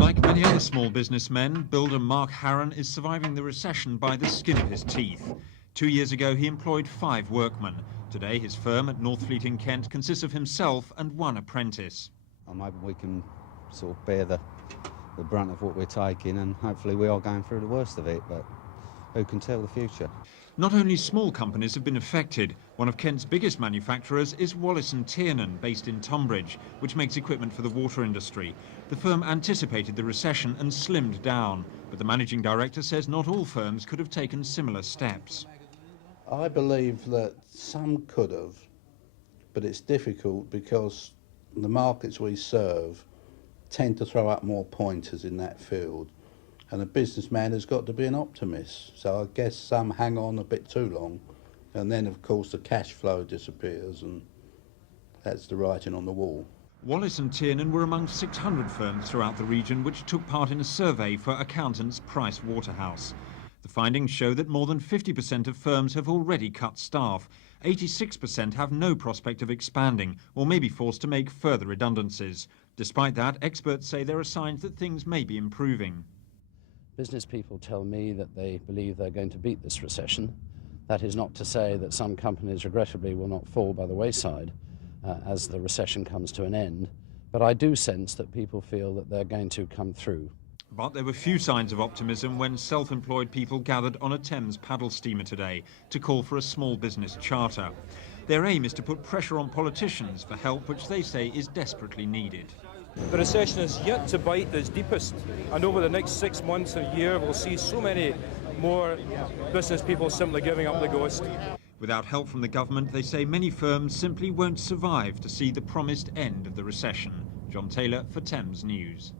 Like many other small businessmen, builder Mark Harron is surviving the recession by the skin of his teeth. 2 years ago, he employed 5 workmen. Today, his firm at Northfleet in Kent consists of himself and 1 apprentice. I'm hoping we can sort of bear the brunt of what we're taking, and hopefully we are going through the worst of it, but who can tell the future? Not only small companies have been affected. One of Kent's biggest manufacturers is Wallace & Tiernan, based in Tonbridge, which makes equipment for the water industry. The firm anticipated the recession and slimmed down, but the managing director says not all firms could have taken similar steps. I believe that some could have, but it's difficult because the markets we serve tend to throw up more pointers in that field. And a businessman has got to be an optimist. So I guess some hang on a bit too long, and then of course the cash flow disappears, and that's the writing on the wall. Wallace & Tiernan were among 600 firms throughout the region which took part in a survey for accountants Price Waterhouse. The findings show that more than 50% of firms have already cut staff. 86% have no prospect of expanding or may be forced to make further redundancies. Despite that, experts say there are signs that things may be improving. Business people tell me that they believe they're going to beat this recession. That is not to say that some companies regrettably will not fall by the wayside as the recession comes to an end, but I do sense that people feel that they're going to come through. But there were few signs of optimism when self-employed people gathered on a Thames paddle steamer today to call for a small business charter. Their aim is to put pressure on politicians for help which they say is desperately needed. The recession is yet to bite its deepest, and over the next 6 months or year we'll see so many more business people simply giving up the ghost. Without help from the government, they say many firms simply won't survive to see the promised end of the recession. John Taylor for Thames News.